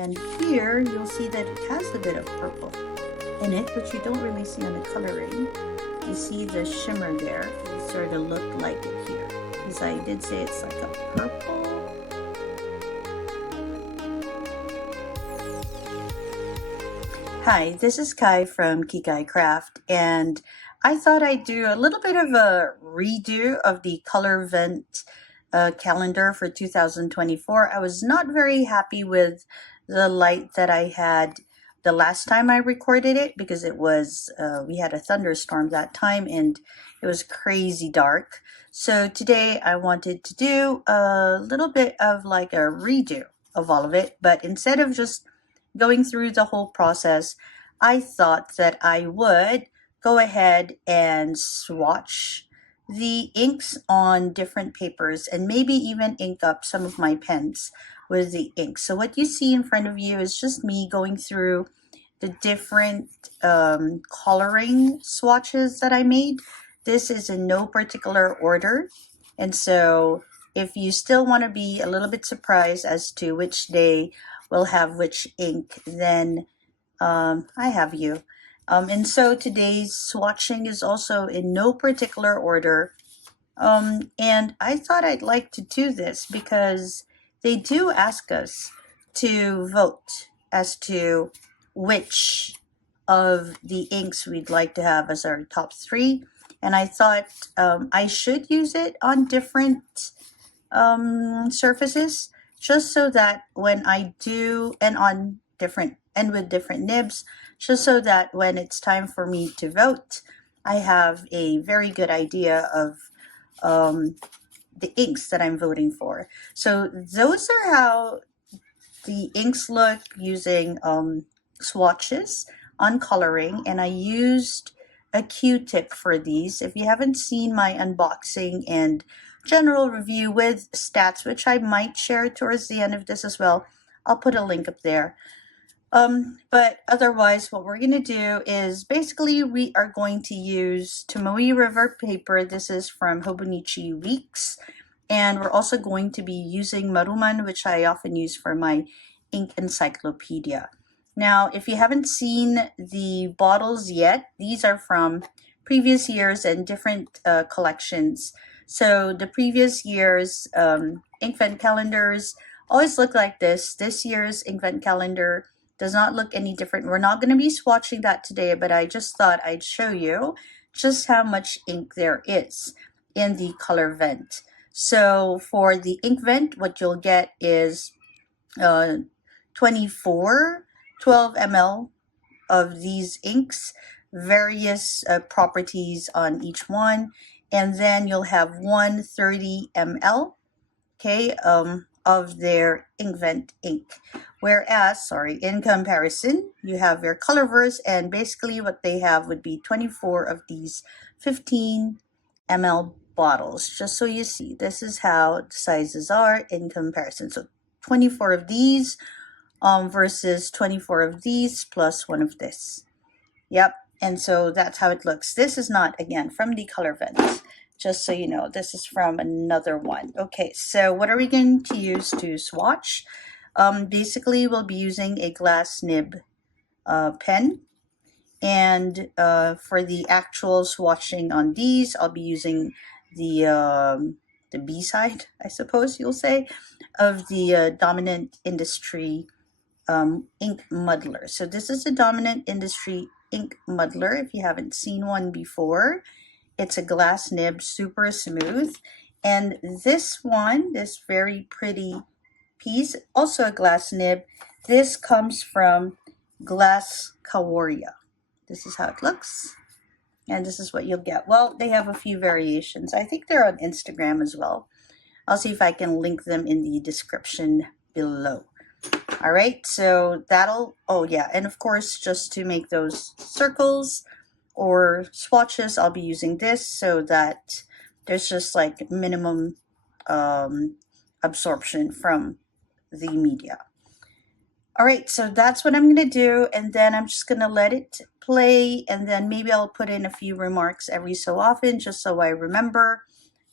And here you'll see that it has a bit of purple in it, which you don't really see on the coloring. You see the shimmer there. It sort of look like it here, because I did say it's like a purple. Hi, this is Kai from Kikai Craft, and I thought I'd do a little bit of a redo of the Colorvent calendar for 2024. I was not very happy with the light that I had the last time I recorded it, because it was we had a thunderstorm that time and it was crazy dark. So today I wanted to do a little bit of like a redo of all of it, but instead of just going through the whole process, I thought that I would go ahead and swatch the inks on different papers and maybe even ink up some of my pens with the ink. So what you see in front of you is just me going through the different coloring swatches that I made. This is in no particular order, and so if you still want to be a little bit surprised as to which day will have which ink, then I have you. And so today's swatching is also in no particular order. And I thought I'd like to do this because they do ask us to vote as to which of the inks we'd like to have as our top 3. And I thought I should use it on different surfaces, just so that when I do, and on different, and with different nibs, just so that when it's time for me to vote, I have a very good idea of the inks that I'm voting for. So those are how the inks look using swatches on coloring, and I used a Q-tip for these. If you haven't seen my unboxing and general review with stats, which I might share towards the end of this as well, I'll put a link up there. But otherwise, what we're going to do is basically we are going to use Tomoe River paper. This is from Hobonichi Weeks. And we're also going to be using Maruman, which I often use for my ink encyclopedia. Now, if you haven't seen the bottles yet, these are from previous years and different collections. So the previous year's Inkvent calendars always look like this. This year's Inkvent calendar does not look any different. We're not going to be swatching that today, but I just thought I'd show you just how much ink there is in the Colorvent. So for the Inkvent, what you'll get is 24 12 ml of these inks, various properties on each one, and then you'll have 130 ml, okay, of their Inkvent ink. Whereas, in comparison, you have your Colorverse, and basically what they have would be 24 of these 15 ml bottles. Just so you see, this is how the sizes are in comparison. So 24 of these versus 24 of these plus 1 of this. Yep, and so that's how it looks. This is not, again, from the Colorvent. Just so you know, this is from another one. Okay, so what are we going to use to swatch? Basically, we'll be using a glass nib pen. And for the actual swatching on these, I'll be using the B side, I suppose you'll say, of the Dominant Industry ink muddler. So this is a Dominant Industry ink muddler. If you haven't seen one before, it's a glass nib, super smooth. And this one, this very pretty piece, also a glass nib. This comes from Glass Kawaria. This is how it looks, and this is what you'll get. Well, they have a few variations. I think they're on Instagram as well. I'll see if I can link them in the description below. All right, so that'll, oh yeah, and of course, just to make those circles or swatches, I'll be using this so that there's just like minimum absorption from the media. All right, so that's what I'm going to do, and then I'm just going to let it play, and then maybe I'll put in a few remarks every so often just so I remember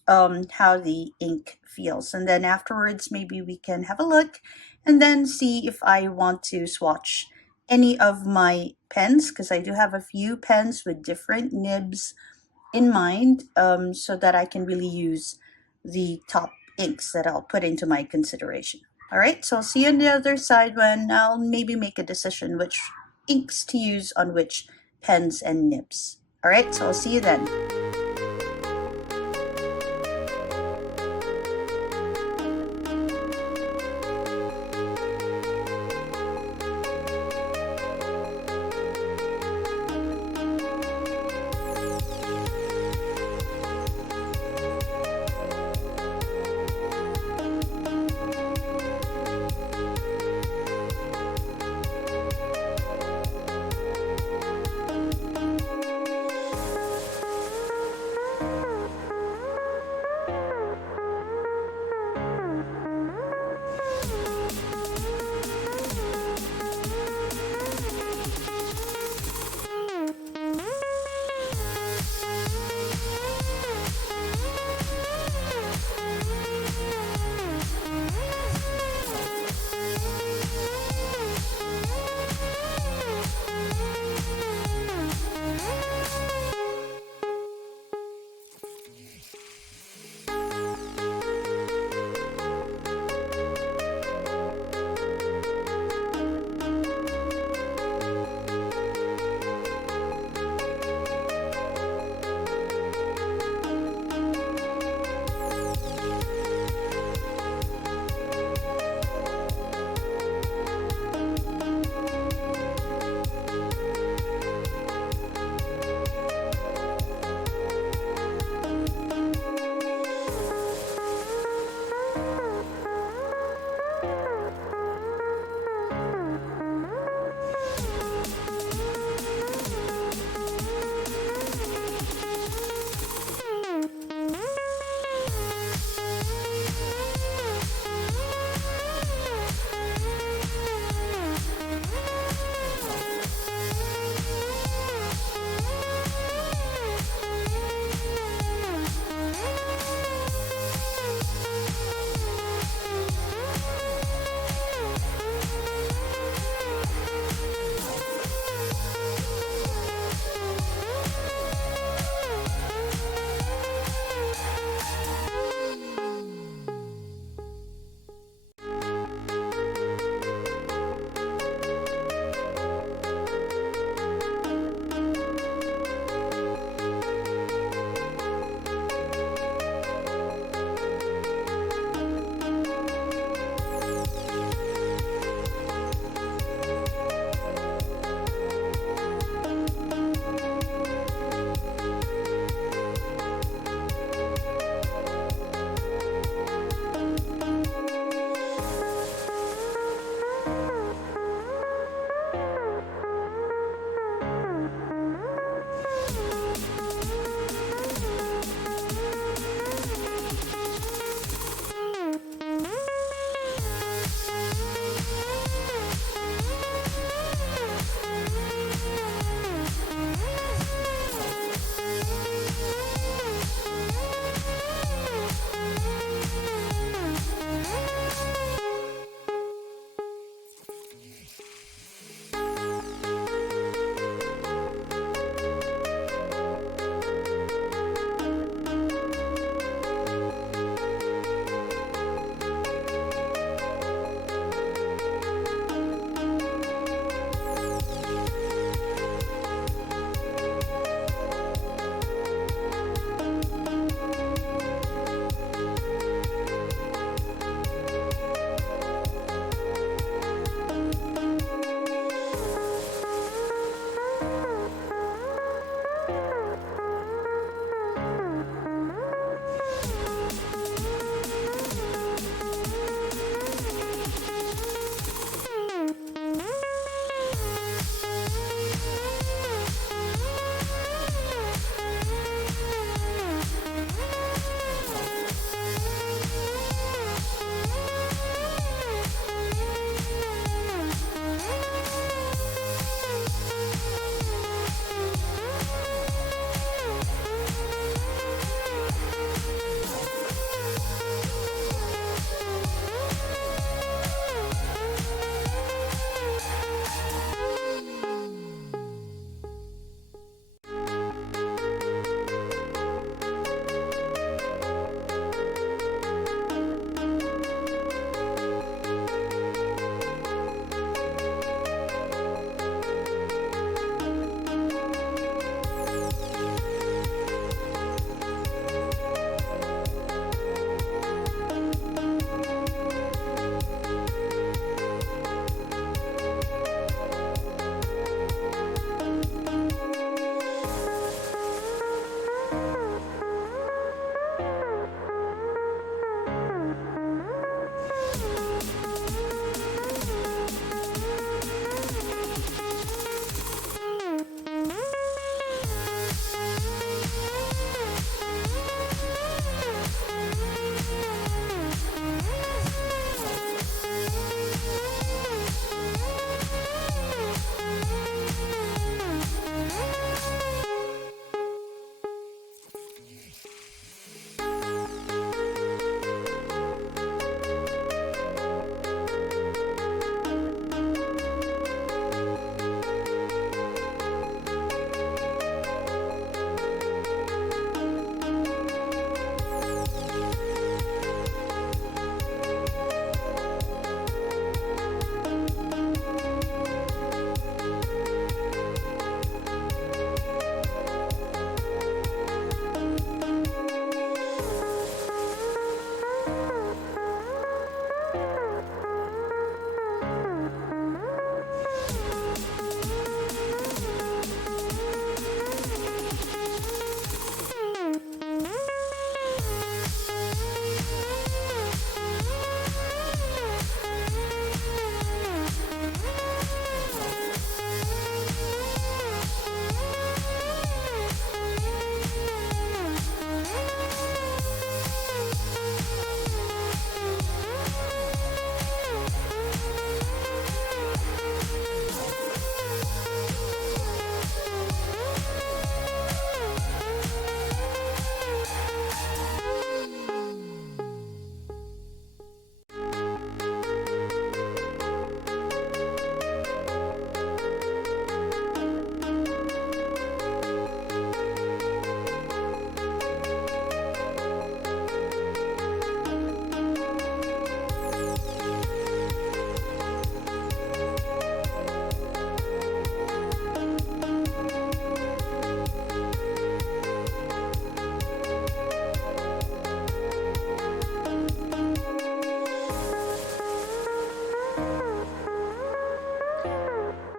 how the ink feels. And then afterwards, maybe we can have a look and then see if I want to swatch any of my pens, because I do have a few pens with different nibs in mind, so that I can really use the top inks that I'll put into my consideration. All right, so I'll see you on the other side when I'll maybe make a decision which inks to use on which pens and nibs. All right, so I'll see you then.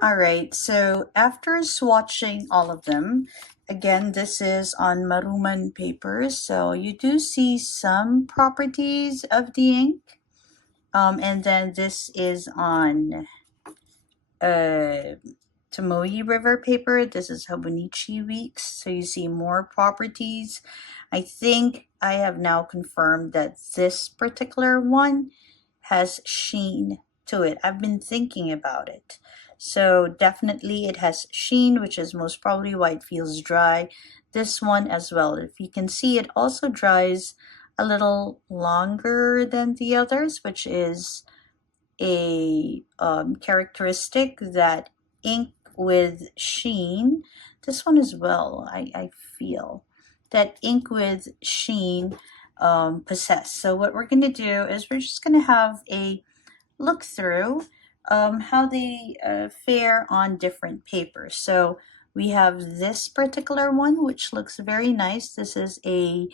All right, so after swatching all of them, again, this is on Maruman paper, so you do see some properties of the ink. And then this is on Tomoe River paper. This is Hobonichi Weeks, so you see more properties. I think I have now confirmed that this particular one has sheen to it. I've been thinking about it. So definitely it has sheen, which is most probably why it feels dry. This one as well. If you can see, it also dries a little longer than the others, which is a characteristic that ink with sheen, this one as well, I feel that ink with sheen possess. So what we're going to do is we're just going to have a look through how they fare on different papers. So we have this particular one, which looks very nice. This is a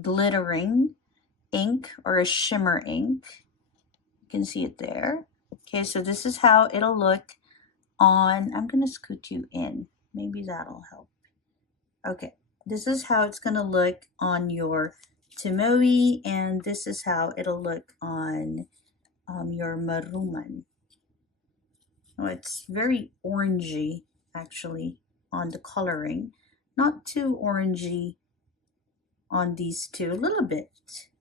glittering ink or a shimmer ink. You can see it there. Okay, so this is how it'll look on, I'm going to scoot you in. Maybe that'll help. Okay, this is how it's going to look on your Tomoe, and this is how it'll look on your Maruman. Oh, it's very orangey, actually, on the coloring. Not too orangey on these two. A little bit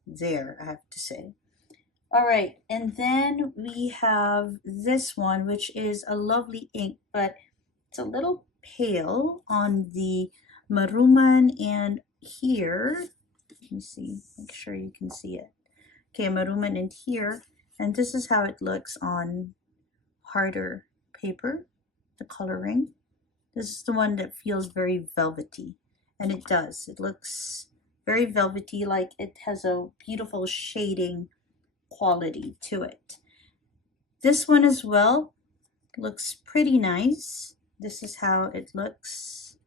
there, I have to say. All right, and then we have this one, which is a lovely ink, but it's a little pale on the Maruman, and here, let me see, make sure you can see it. Okay, Maruman and here, and this is how it looks on harder paper, the coloring. This is the one that feels very velvety, and it does. It looks very velvety, like it has a beautiful shading quality to it. This one as well looks pretty nice. This is how it looks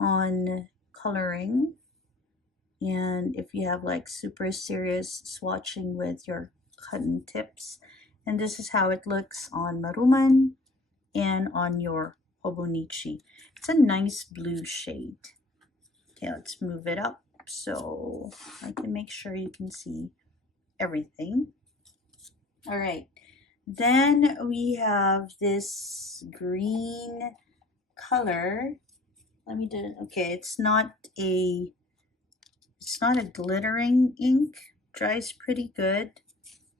on coloring. And if you have like super serious swatching with your cotton tips, and this is how it looks on Maruman and on your Hobonichi. It's a nice blue shade. Okay, let's move it up so I can make sure you can see everything. All right, then we have this green color. Let me do it. Okay, it's not a glittering ink. Dries pretty good.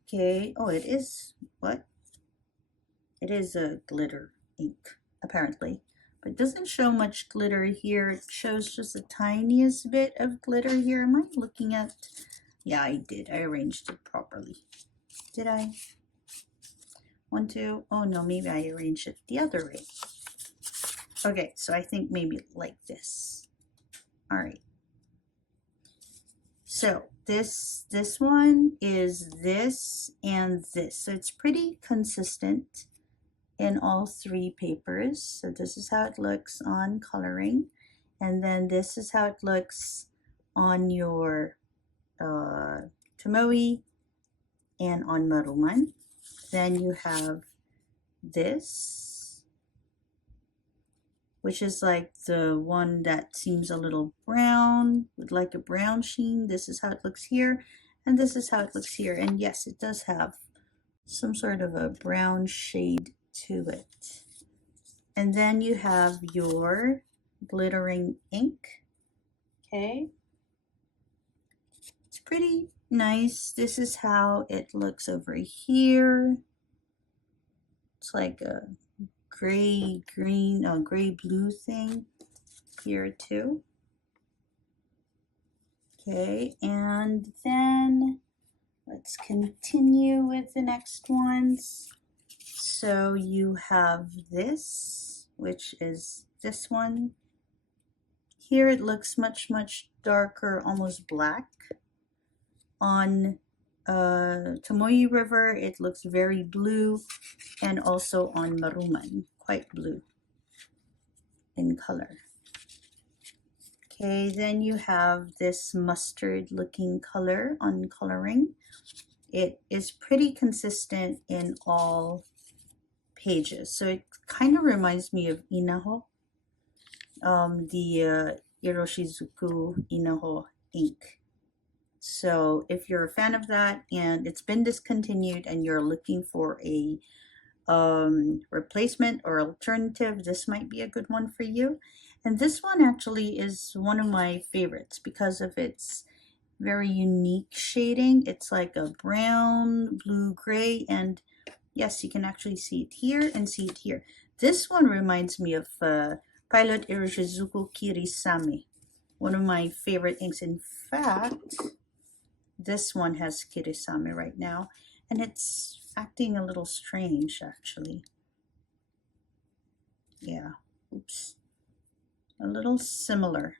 Okay. Oh, it is what? It is a glitter ink, apparently. But it doesn't show much glitter here. It shows just the tiniest bit of glitter here. Am I looking at? Yeah, I did. I arranged it properly. Did I? 1, 2. Oh no, maybe I arranged it the other way. Okay, so I think maybe like this. All right. So this one is this and this. So it's pretty consistent in all 3 papers. So this is how it looks on coloring. And then this is how it looks on your Tomoe and on Maruman. Then you have this, which is like the one that seems a little brown with like a brown sheen. This is how it looks here, and this is how it looks here. And yes, it does have some sort of a brown shade to it. And then you have your glittering ink. Okay, it's pretty nice. This is how it looks over here. It's like a gray green or gray blue thing here too. Okay, and then let's continue with the next ones. So you have this, which is this one. Here it looks much darker, almost black. On Tomoe River it looks very blue, and also on Maruman quite blue in color. Okay, then you have this mustard looking color on coloring. It is pretty consistent in all pages. So it kind of reminds me of Inaho, the Iroshizuku Inaho ink. So if you're a fan of that and it's been discontinued and you're looking for a replacement or alternative, this might be a good one for you. And this one actually is one of my favorites because of its very unique shading. It's like a brown, blue, gray, and yes, you can actually see it here and see it here. This one reminds me of Pilot Iroshizuku Kirisame, one of my favorite inks. In fact, this one has Kirisame right now, and it's acting a little strange actually. Yeah, oops. A little similar.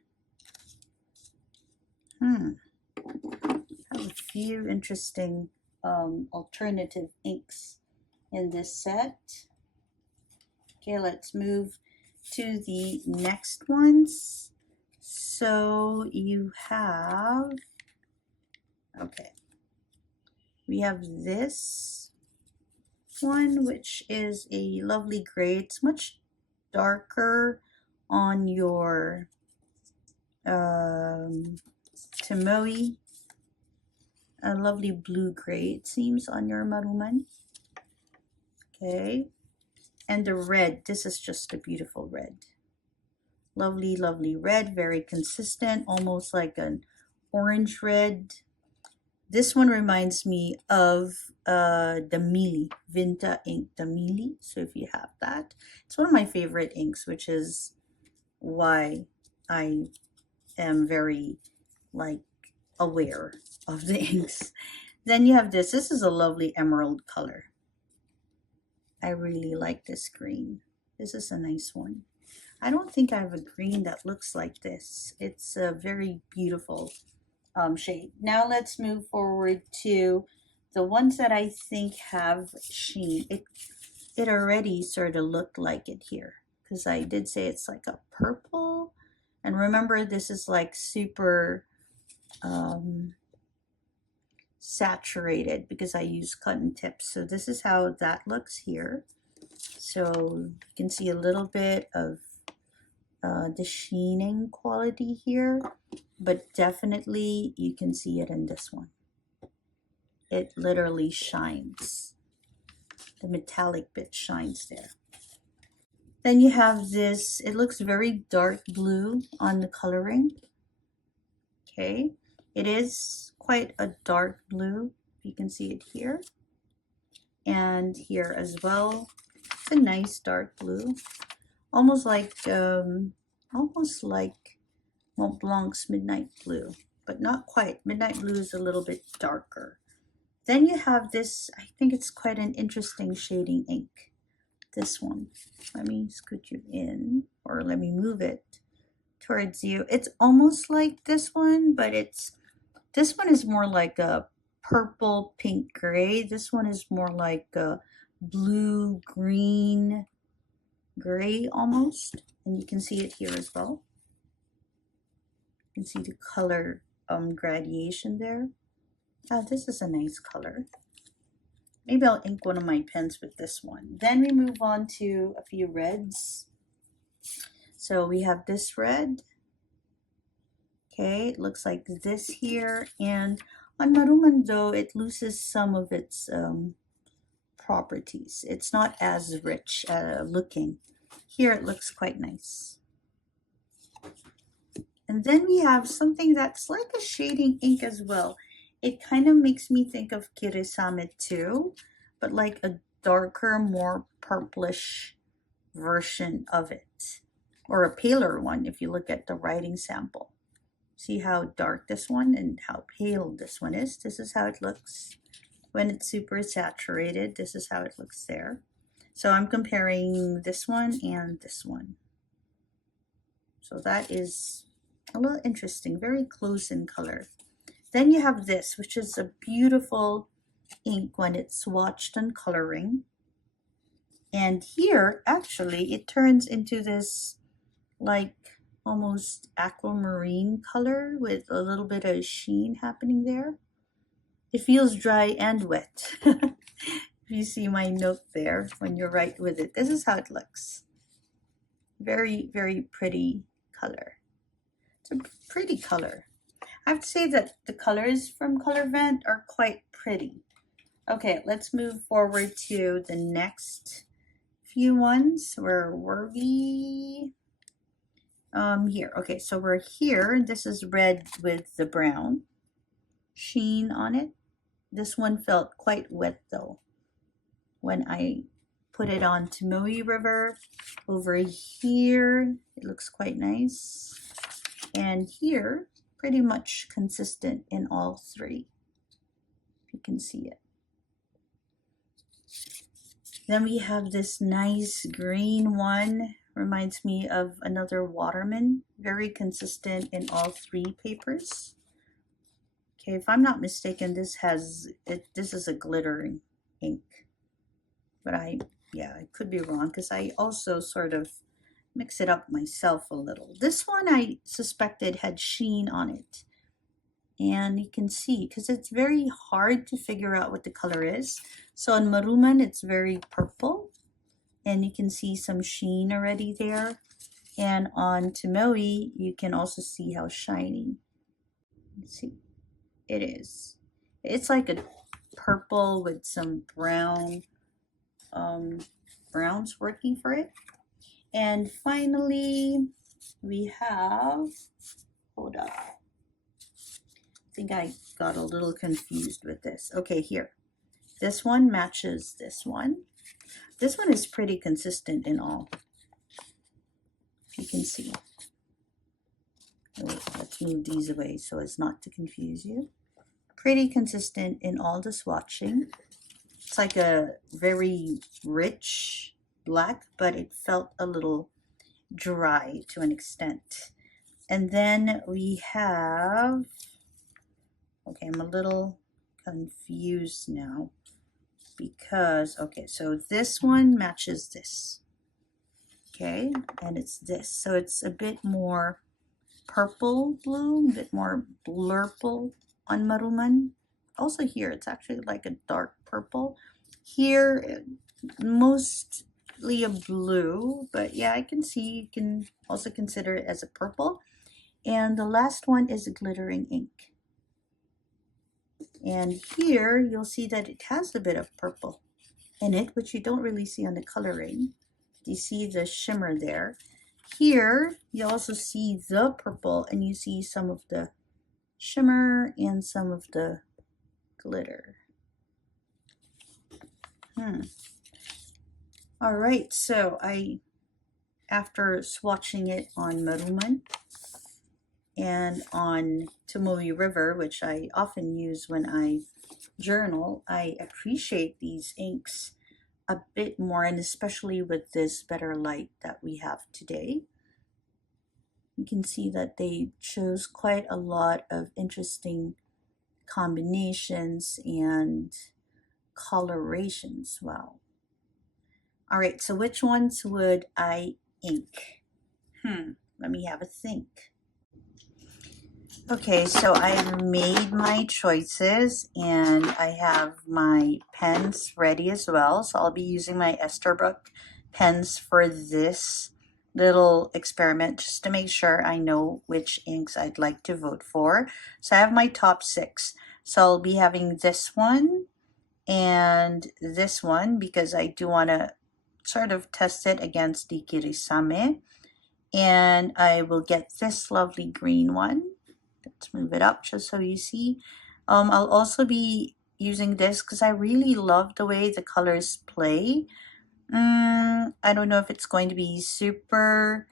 I have a few interesting alternative inks in this set. Okay, let's move to the next ones. So you have, okay, we have this one, which is a lovely gray. It's much darker on your Tomoe. A lovely blue gray, it seems, on your Maruman. Okay, and the red, this is just a beautiful red. Lovely, lovely red, very consistent, almost like an orange red. This one reminds me of the Mili, Vinta ink, the Mili. So if you have that, it's one of my favorite inks, which is why I am very like aware of the inks. Then you have this. This is a lovely emerald color. I really like this green. This is a nice one. I don't think I have a green that looks like this. It's a very beautiful shade. Now let's move forward to the ones that I think have sheen. It already sort of looked like it here because I did say it's like a purple. And remember, this is like super saturated because I use cotton tips. So this is how that looks here. So you can see a little bit of the sheening quality here, but definitely you can see it in this one. It literally shines. The metallic bit shines there. Then you have this, it looks very dark blue on the coloring. Okay, it is quite a dark blue. You can see it here and here as well. It's a nice dark blue, almost like Mont Blanc's Midnight Blue, but not quite. Midnight Blue is a little bit darker. Then you have this, I think it's quite an interesting shading ink. This one. Let me scoot you in, or let me move it towards you. It's almost like this one, but this one is more like a purple pink gray. This one is more like a blue green gray almost, and you can see it here as well. You can see the color gradation there. This is a nice color. Maybe I'll ink one of my pens with this one. Then we move on to a few reds. So we have this red. Okay, it looks like this here. And on Maruman though, it loses some of its properties. It's not as rich looking. Here it looks quite nice. And then we have something that's like a shading ink as well. It kind of makes me think of Kirisame too, but like a darker, more purplish version of it, or a paler one if you look at the writing sample. See how dark this one and how pale this one is? This is how it looks when it's super saturated. This is how it looks there. So I'm comparing this one and this one. So that is a little interesting, very close in color. Then you have this, which is a beautiful ink when it's swatched on coloring. And here, actually, it turns into this like almost aquamarine color with a little bit of sheen happening there. It feels dry and wet. If you see my note there, when you write with it, this is how it looks. Very, very pretty color. It's a pretty color. I have to say that the colors from Colorvent are quite pretty. Okay, let's move forward to the next few ones. Where were we? Here. Okay, so we're here. This is red with the brown sheen on it. This one felt quite wet though when I put it on Tomoe River. Over here, it looks quite nice. And here, pretty much consistent in all three, if you can see it. Then we have this nice green one. Reminds me of another Waterman. Very consistent in all three papers. Okay, if I'm not mistaken, this is a glittering ink. But I could be wrong because I also sort of mix it up myself a little. This one I suspected had sheen on it. And you can see, because it's very hard to figure out what the color is. So on Maruman, it's very purple. And you can see some sheen already there. And on Tomoe, you can also see how shiny. Let's see, it is. It's like a purple with some brown, browns working for it. And finally, we have, hold up. I think I got a little confused with this. Okay, here. This one matches this one. This one is pretty consistent in all. You can see. Let's move these away so as not to confuse you. Pretty consistent in all the swatching. It's like a very rich black, but it felt a little dry to an extent. And then we have, okay, I'm a little confused now because, okay, so this one matches this. Okay, and it's this. So it's a bit more purple blue, a bit more blurple on Maruman. Also here, it's actually like a dark purple. Here, mostly a blue, but yeah, I can see you can also consider it as a purple. And the last one is a glittering ink. And here, you'll see that it has a bit of purple in it, which you don't really see on the coloring. You see the shimmer there. Here, you also see the purple, and you see some of the shimmer and some of the glitter. All right, so after swatching it on Maruman and on Tomoe River, which I often use when I journal, I appreciate these inks a bit more, and especially with this better light that we have today. You can see that they chose quite a lot of interesting combinations and colorations. Wow. All right, so which ones would I ink? Let me have a think. Okay, so I've made my choices and I have my pens ready as well. So I'll be using my Esterbrook pens for this little experiment just to make sure I know which inks I'd like to vote for. So I have my top 6. So I'll be having this one and this one because I do want to sort of test it against the Kirisame. And I will get this lovely green one. Let's move it up just so you see. I'll also be using this because I really love the way the colors play. I don't know if it's going to be super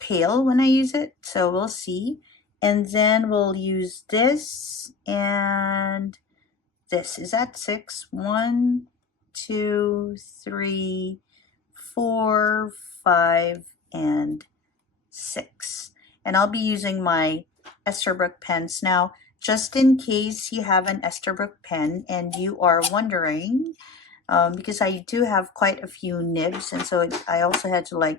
pale when I use it, so we'll see. And then we'll use this and this. Is that 6? 1, 2, 3, 4, 5, and 6. And I'll be using my Esterbrook pens. Now, just in case you have an Esterbrook pen and you are wondering, because I do have quite a few nibs, and so I also had to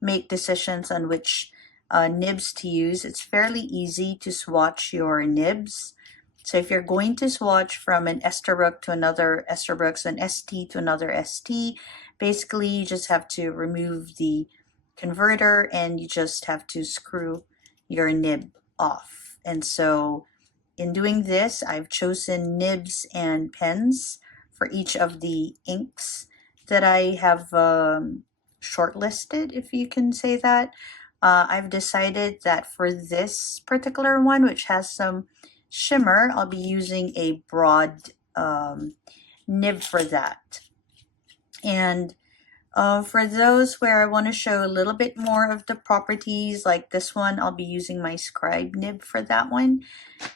make decisions on which nibs to use. It's fairly easy to swatch your nibs. So if you're going to swatch from an Esterbrook to another Esterbrook, an ST to another ST, basically you just have to remove the converter and you just have to screw your nib off. And so in doing this, I've chosen nibs and pens for each of the inks that I have shortlisted, if you can say that. I've decided that for this particular one, which has some shimmer, I'll be using a broad nib for that. And for those where I want to show a little bit more of the properties, like this one, I'll be using my scribe nib for that one.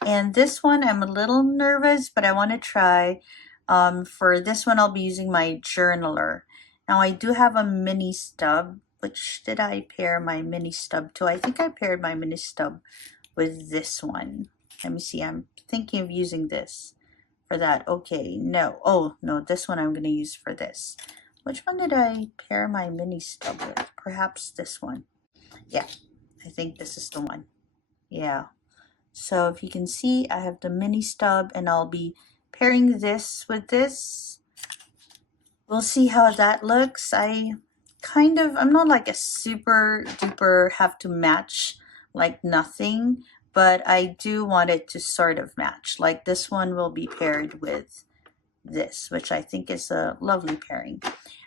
And this one, I'm a little nervous, but I want to try. For this one, I'll be using my journaler. Now, I do have a mini stub. Which did I pair my mini stub to? I think I paired my mini stub with this one. Let me see. I'm thinking of using this for that. Okay, no. Oh, no, this one I'm going to use for this. Which one did I pair my mini stub with? Perhaps this one. Yeah, I think this is the one. Yeah. So if you can see, I have the mini stub and I'll be pairing this with this. We'll see how that looks. I'm not like a super duper have to match like nothing, but I do want it to sort of match. Like this one will be paired with this, which I think is a lovely pairing.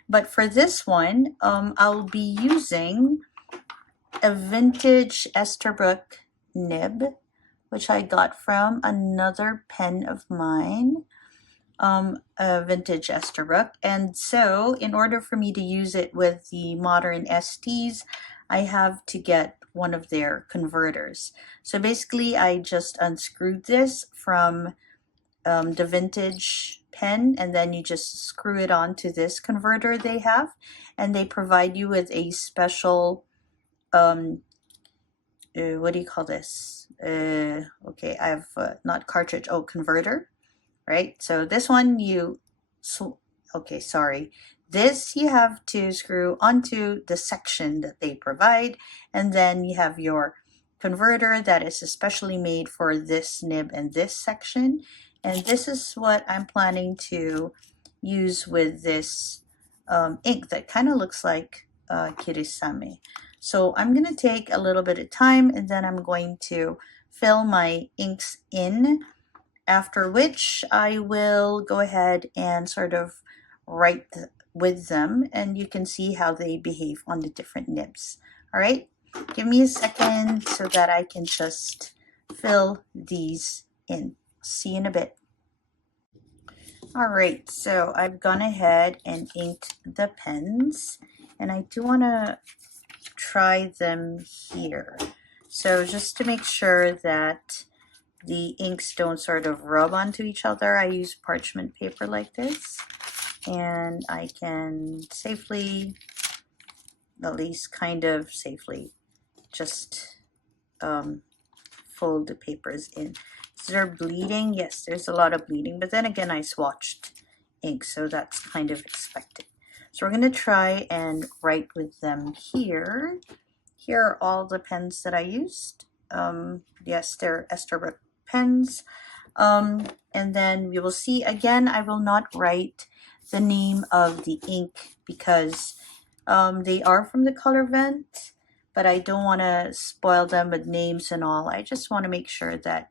But for this one, I'll be using a vintage Esterbrook nib, which I got from another pen of mine, a vintage Esterbrook. And so in order for me to use it with the modern STs, I have to get one of their converters. So basically I just unscrewed this from the vintage pen, and then you just screw it onto this converter they have, and they provide you with a special what do you call this? Okay, I have not cartridge, oh, converter, right? So this one okay, sorry. This you have to screw onto the section that they provide, and then you have your converter that is especially made for this nib and this section. And this is what I'm planning to use with this ink that kind of looks like kirisame. So I'm going to take a little bit of time and then I'm going to fill my inks in, after which I will go ahead and sort of write with them, and you can see how they behave on the different nibs. All right, give me a second so that I can just fill these in. See you in a bit. All right, so I've gone ahead and inked the pens, and I do want to try them here. So just to make sure that the inks don't sort of rub onto each other, I use parchment paper like this, and I can safely, at least kind of safely, just fold the papers in. Is there bleeding? Yes, there's a lot of bleeding, but then again I swatched ink, so that's kind of expected. So we're going to try and write with them here. Here are all the pens that I used. Yes, they're Esterbrook pens. And then we will see, again, I will not write the name of the ink because they are from the Colorvent, but I don't want to spoil them with names and all. I just want to make sure that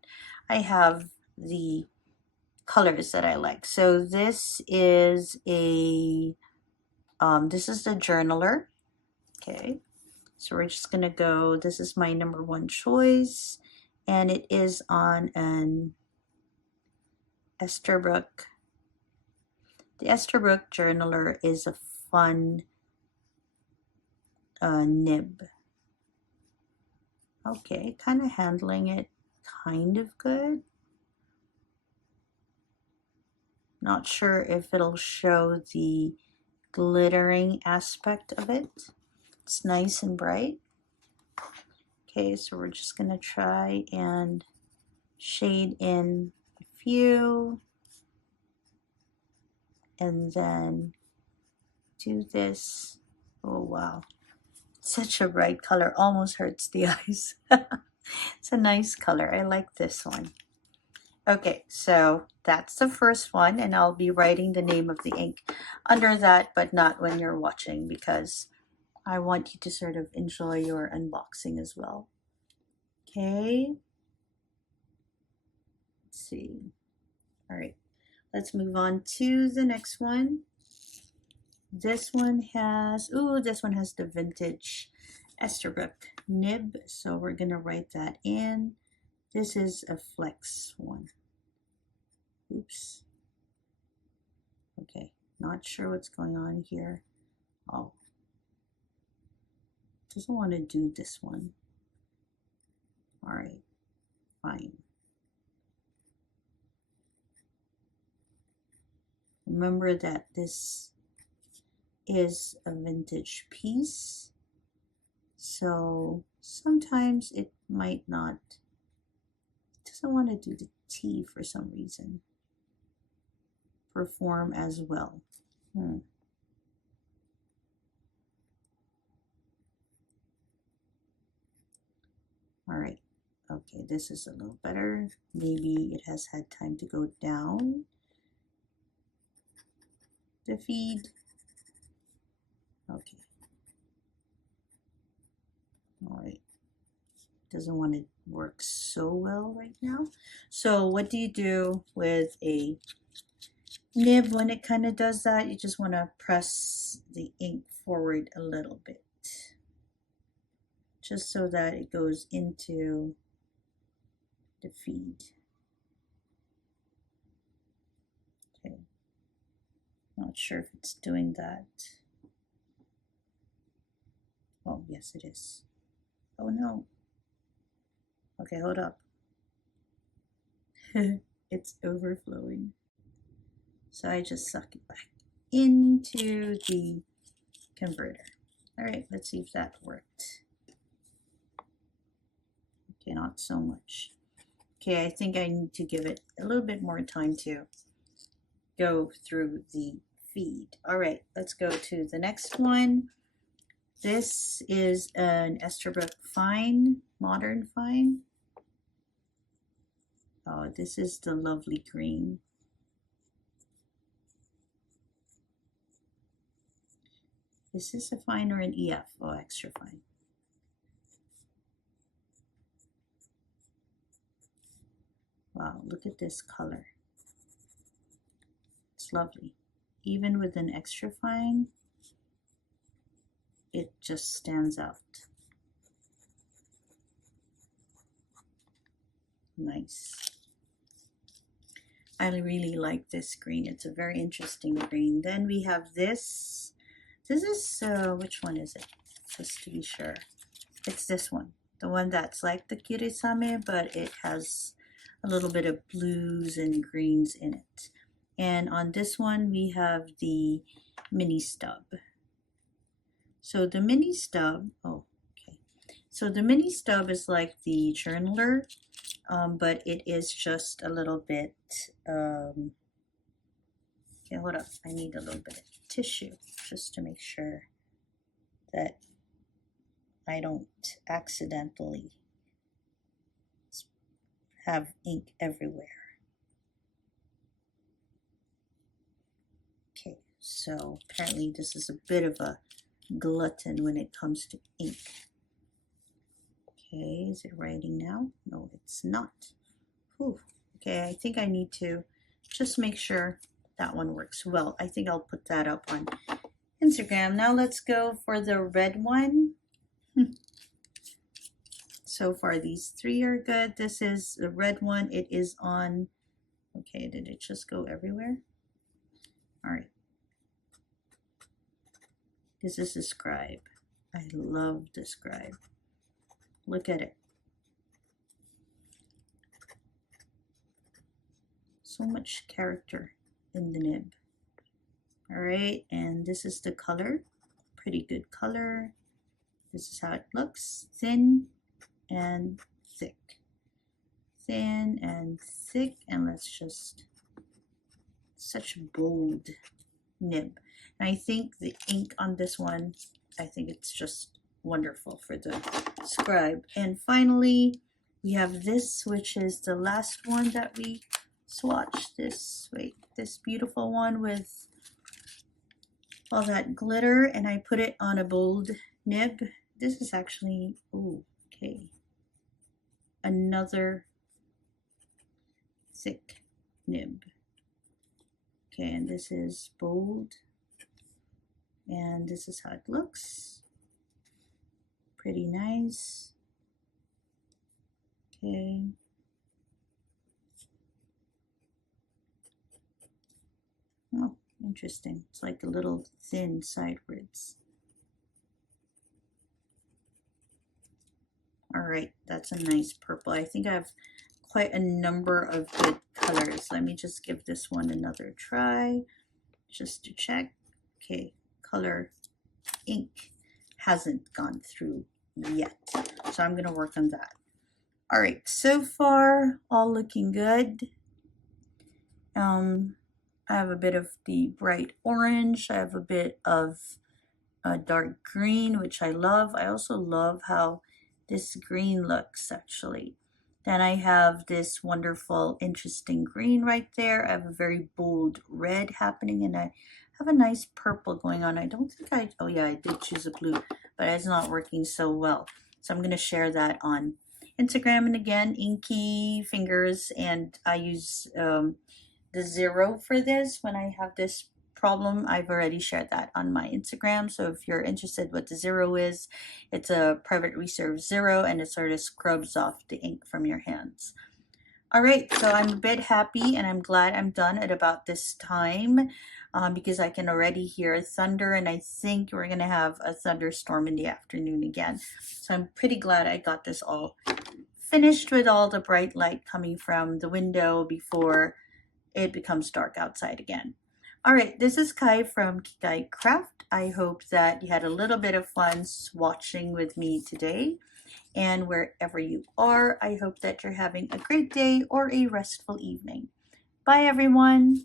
I have the colors that I like. So this is the journaler. Okay, so we're just gonna go, this is my number one choice, and it is on an Esterbrook. The Esterbrook journaler is a fun nib. Okay, kind of handling it kind of good. Not sure if it'll show the glittering aspect of it. It's nice and bright. Okay, so we're just gonna try and shade in a few, and then do this. Oh wow, such a bright color, almost hurts the eyes. It's a nice color. I like this one. Okay, so that's the first one, and I'll be writing the name of the ink under that, but not when you're watching, because I want you to sort of enjoy your unboxing as well. Okay, let's see. All right, let's move on to the next one. This one has, this one has the vintage Esterbrook nib, so we're gonna write that in. This is a flex one. Oops. Okay, not sure what's going on here. Oh, doesn't want to do this one. All right, fine. Remember that this is a vintage piece, so sometimes it might not, it doesn't want to do the T for some reason, perform as well. All right, okay, this is a little better. Maybe it has had time to go down the feed. Okay. All right. Doesn't want to work so well right now. So what do you do with a nib when it kind of does that? You just want to press the ink forward a little bit, just so that it goes into the feed. Okay. Not sure if it's doing that. Oh, yes, it is. Oh, no. Okay, hold up. It's overflowing. So I just suck it back into the converter. All right, let's see if that worked. Okay, not so much. Okay, I think I need to give it a little bit more time to go through the feed. All right, let's go to the next one. This is an Esterbrook Fine, Modern Fine. Oh, this is the lovely green. Is this a fine or an EF? Oh, extra fine. Wow, look at this color. It's lovely. Even with an extra fine, it just stands out. Nice. I really like this green. It's a very interesting green. Then we have this. This is, which one is it? Just to be sure. It's this one. The one that's like the Kirisame, but it has a little bit of blues and greens in it. And on this one, we have the mini stub. So the mini stub, oh, okay. So the mini stub is like the journaler, but it is just a little bit, okay, hold up. I need a little bit of tissue just to make sure that I don't accidentally have ink everywhere. Okay, so apparently this is a bit of a glutton when it comes to ink. Okay, is it writing now? No, it's not. Whew. Okay, I think I need to just make sure that one works well. I think I'll put that up on Instagram. Now let's go for the red one. So far these three are good. This is the red one. It is on, okay, did it just go everywhere? All right. This is the scribe. I love the scribe. Look at it. So much character in the nib. All right, and this is the color. Pretty good color. This is how it looks. Thin and thick. Thin and thick, and let's just, such a bold nib. And I think the ink on this one, I think it's just wonderful for the scribe. And finally, we have this, which is the last one that we swatch this, wait, this beautiful one with all that glitter, and I put it on a bold nib. This is actually, oh, okay, another thick nib. Okay, and this is bold, and this is how it looks. Pretty nice. Okay. Oh, interesting. It's like a little thin sidewards. All right, that's a nice purple. I think I have quite a number of good colors. Let me just give this one another try just to check. Okay, color ink hasn't gone through yet, so I'm gonna work on that. All right, so far all looking good. I have a bit of the bright orange. I have a bit of dark green, which I love. I also love how this green looks actually. Then I have this wonderful, interesting green right there. I have a very bold red happening, and I have a nice purple going on. I don't think oh yeah, I did choose a blue, but it's not working so well. So I'm going to share that on Instagram, and again, inky fingers, and I use the 0 for this when I have this problem. I've already shared that on my Instagram, so if you're interested what the 0 is, it's a private reserve 0, and it sort of scrubs off the ink from your hands. All right, so I'm a bit happy, and I'm glad I'm done at about this time because I can already hear thunder, and I think we're gonna have a thunderstorm in the afternoon again. So I'm pretty glad I got this all finished with all the bright light coming from the window before it becomes dark outside again. All right, this is Kai from Kikai Craft. I hope that you had a little bit of fun swatching with me today. And wherever you are, I hope that you're having a great day or a restful evening. Bye, everyone.